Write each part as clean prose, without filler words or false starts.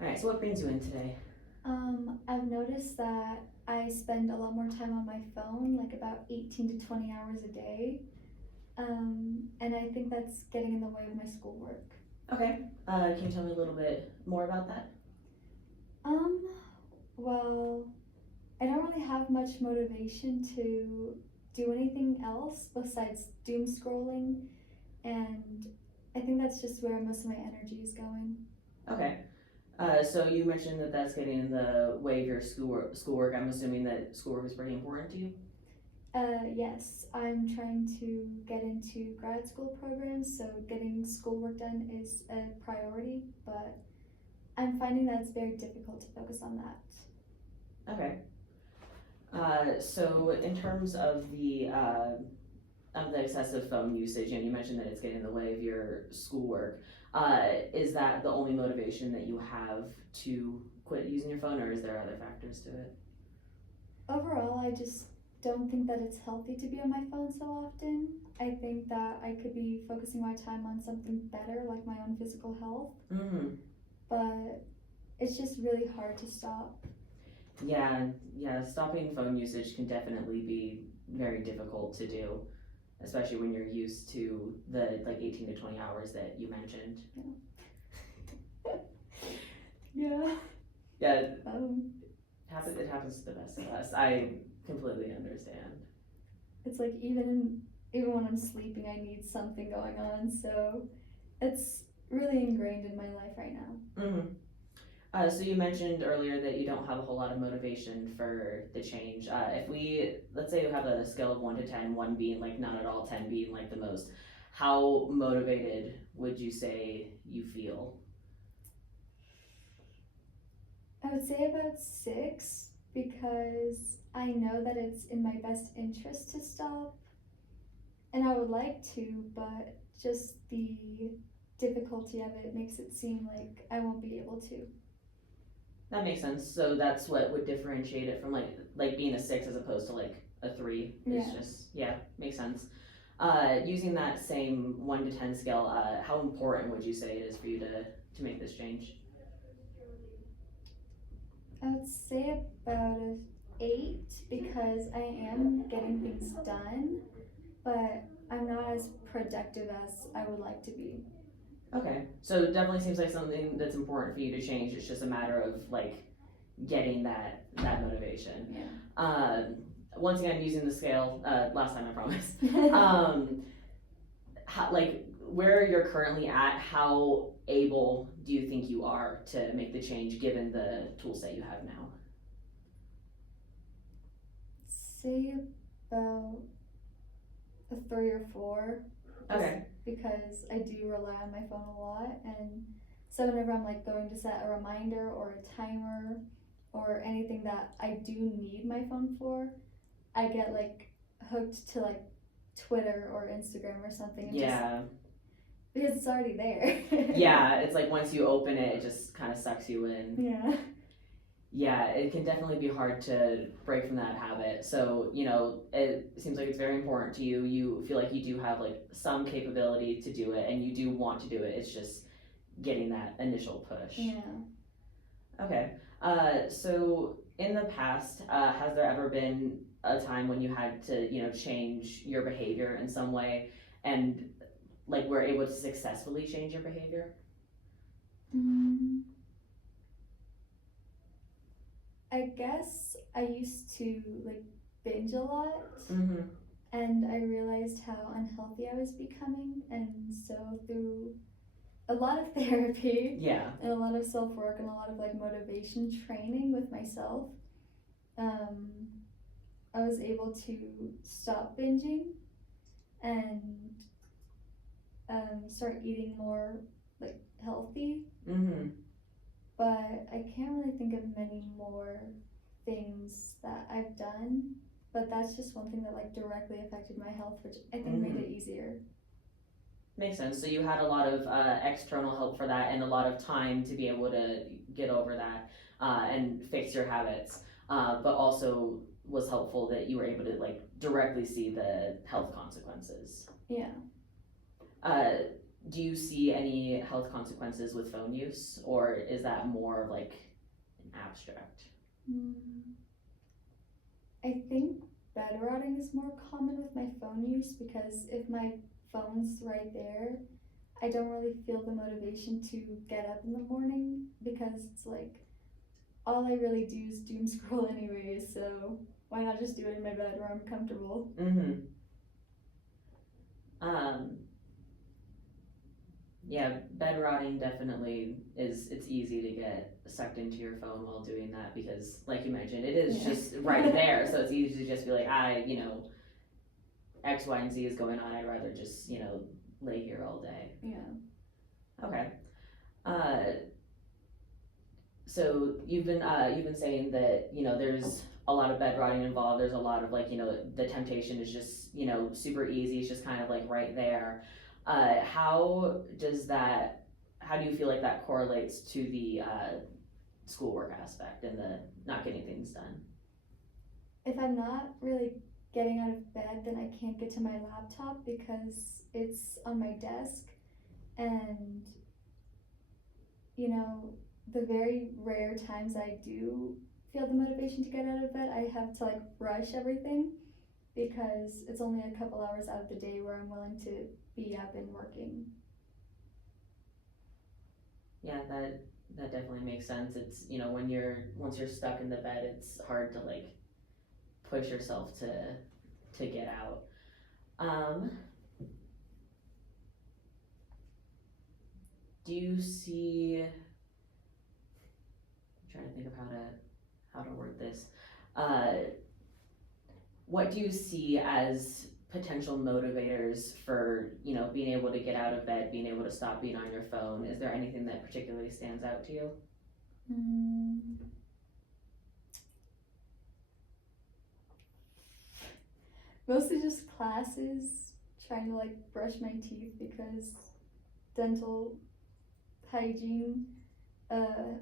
All right, so what brings you in today? I've noticed that I spend a lot more time on my phone, like about 18 to 20 hours a day. And I think that's getting in the way of my schoolwork. Okay, can you tell me a little bit more about that? Um, well, I don't really have much motivation to do anything else besides doom scrolling, and I think that's just where most of my energy is going. Okay, so you mentioned that that's getting in the way of your schoolwork. I'm assuming that schoolwork is pretty important to you? Yes, I'm trying to get into grad school programs, so getting schoolwork done is a priority, but I'm finding that it's very difficult to focus on that. Okay, so in terms of the excessive phone usage, and you mentioned that it's getting in the way of your schoolwork. Is that the only motivation that you have to quit using your phone, or is there other factors to it? Overall, I just don't think that it's healthy to be on my phone so often. I think that I could be focusing my time on something better, like my own physical health, Mm-hmm. but it's just really hard to stop. Yeah. Stopping phone usage can definitely be very difficult to do, especially when you're used to the like 18 to 20 hours that you mentioned. Yeah. Yeah, Um, it happens to the best of us. I completely understand. it's like even when I'm sleeping, I need something going on. So it's really ingrained in my life right now. Mm-hmm. So you mentioned earlier that you don't have a whole lot of motivation for the change. If we, let's say you have a scale of 1 to 10, 1 being like not at all, 10 being like the most, how motivated would you say you feel? I would say about 6 because I know that it's in my best interest to stop, and I would like to, but just the difficulty of it makes it seem like I won't be able to. That makes sense. So that's what would differentiate it from like being a 6 as opposed to like a 3. It's Yeah. just, yeah, makes sense. Using that same 1 to 10 scale, how important would you say it is for you to make this change? I would say about a 8 because I am getting things done, but I'm not as productive as I would like to be. Okay, so it definitely seems like something that's important for you to change. It's just a matter of like getting that motivation. Yeah. Once again, using the scale. Last time I promise. Like where you're currently at, how able do you think you are to make the change given the tools that you have now? Say about a 3 or 4. Okay. Because I do rely on my phone a lot, and so whenever I'm like going to set a reminder or a timer or anything that I do need my phone for, I get like hooked to like Twitter or Instagram or something. Yeah. Just because it's already there. Yeah, it's like once you open it, it just kind of sucks you in. Yeah. Yeah, it can definitely be hard to break from that habit. So, it seems like it's very important to you. You feel like you do have like some capability to do it and you do want to do it. It's just getting that initial push. Yeah. Okay. So in the past, has there ever been a time when you had to, change your behavior in some way and like were able to successfully change your behavior? Mm, I guess I used to like binge a lot. Mm-hmm. And I realized how unhealthy I was becoming, and so through a lot of therapy, Yeah. and a lot of self work, and a lot of like motivation training with myself, um, I was able to stop binging and start eating more like healthy. Mm-hmm. But I can't really think of many more things that I've done. But that's just one thing that like directly affected my health, which I think made it easier. Makes sense. So you had a lot of external help for that and a lot of time to be able to get over that and fix your habits, but also was helpful that you were able to like directly see the health consequences. Yeah. Uh, do you see any health consequences with phone use, or is that more like abstract? I think bed rotting is more common with my phone use because if my phone's right there, I don't really feel the motivation to get up in the morning because it's like all I really do is doom scroll anyways, so why not just do it in my bed where I'm comfortable? Mm-hmm. Um, yeah, bed rotting definitely is, it's easy to get sucked into your phone while doing that because, like you mentioned, it is just right there, so it's easy to just be like, X, Y, and Z is going on, I'd rather just, lay here all day. Yeah. Okay. So you've been saying that there's a lot of bed rotting involved. There's a lot of like the temptation is just super easy. It's just kind of like right there. How does that? How do you feel like that correlates to the schoolwork aspect and the not getting things done? If I'm not really getting out of bed, then I can't get to my laptop because it's on my desk. And, you know, the very rare times I do feel the motivation to get out of bed, I have to like rush everything because it's only a couple hours out of the day where I'm willing to be up and working. Yeah, that definitely makes sense. It's when once you're stuck in the bed, it's hard to like push yourself to get out. Um, do you see? I'm trying to think of how to word this. Uh, what do you see as potential motivators for being able to get out of bed, being able to stop being on your phone? Is there anything that particularly stands out to you? Mm, mostly just classes, trying to like brush my teeth because dental hygiene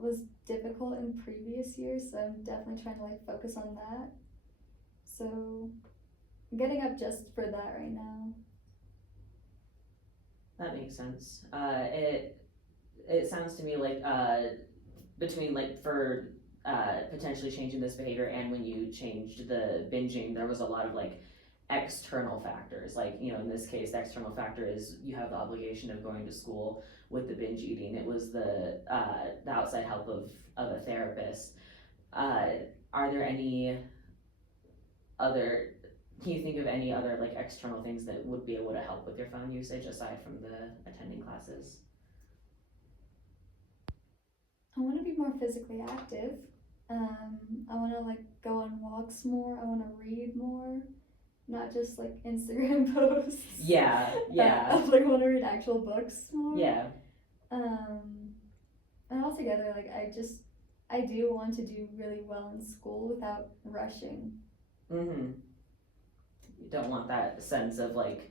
was difficult in previous years, so I'm definitely trying to like focus on that. So I'm getting up just for that right now. That makes sense. It sounds to me like between like for potentially changing this behavior and when you changed the binging, there was a lot of like external factors. Like in this case, the external factor is you have the obligation of going to school. With the binge eating, it was the outside help of a therapist. Uh, are there any other? Can you think of any other like external things that would be able to help with your phone usage aside from the attending classes? I want to be more physically active. I want to like go on walks more. I want to read more, not just like Instagram posts. Yeah, yeah. I like want to read actual books more. Yeah. And altogether, like I do want to do really well in school without rushing. Mm-hmm. You don't want that sense of like,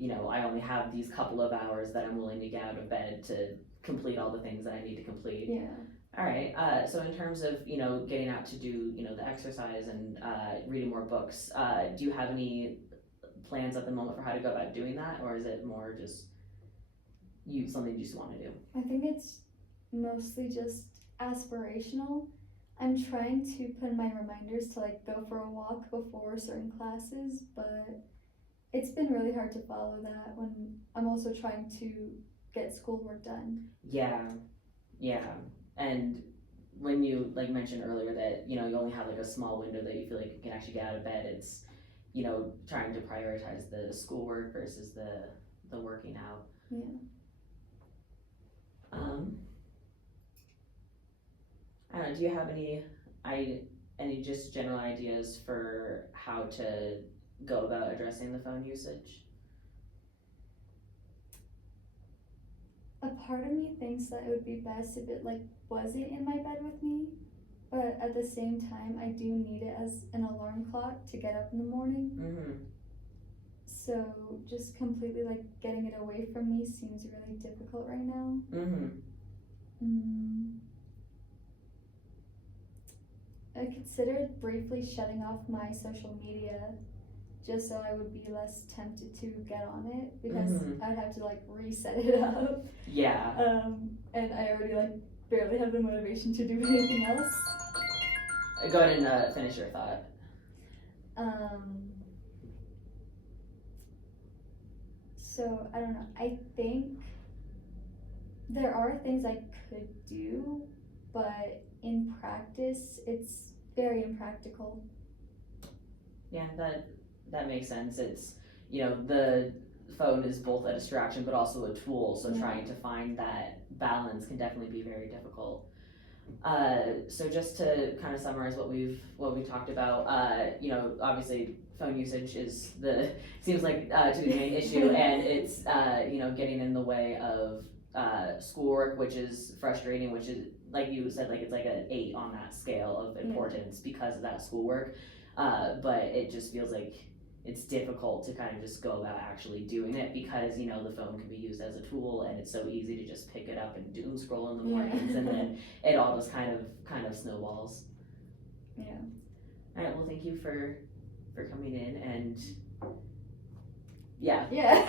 I only have these couple of hours that I'm willing to get out of bed to complete all the things that I need to complete. Yeah. All right. So in terms of getting out to do the exercise and reading more books, do you have any plans at the moment for how to go about doing that, or is it more just something you just want to do? I think it's mostly just aspirational. I'm trying to put in my reminders to like go for a walk before certain classes, but it's been really hard to follow that when I'm also trying to get schoolwork done. Yeah, yeah. And when you like mentioned earlier that you only have like a small window that you feel like you can actually get out of bed, it's trying to prioritize the schoolwork versus the working out. Yeah. I don't know, do you have any just general ideas for how to go about addressing the phone usage? A part of me thinks that it would be best if it like wasn't in my bed with me, but at the same time I do need it as an alarm clock to get up in the morning. Mm-hmm. So just completely like getting it away from me seems really difficult right now. Mm-hmm. I considered briefly shutting off my social media just so I would be less tempted to get on it because Mhm. I'd have to like reset it up. Yeah. And I already like barely have the motivation to do anything else. Go ahead and finish your thought. So I don't know. I think there are things I could do, but in practice, it's very impractical. Yeah, that makes sense. It's, the phone is both a distraction but also a tool, so Yeah. trying to find that balance can definitely be very difficult. So just to kind of summarize what we talked about, obviously phone usage seems like to be the main issue, and it's getting in the way of schoolwork, which is frustrating, which is like you said, like it's like an 8 on that scale of importance because of that schoolwork. But it just feels like it's difficult to kind of just go about actually doing it because the phone can be used as a tool, and it's so easy to just pick it up and doom scroll in the mornings, and then it all just kind of snowballs. Yeah. All right. Well, thank you for coming in, and yeah. Yeah.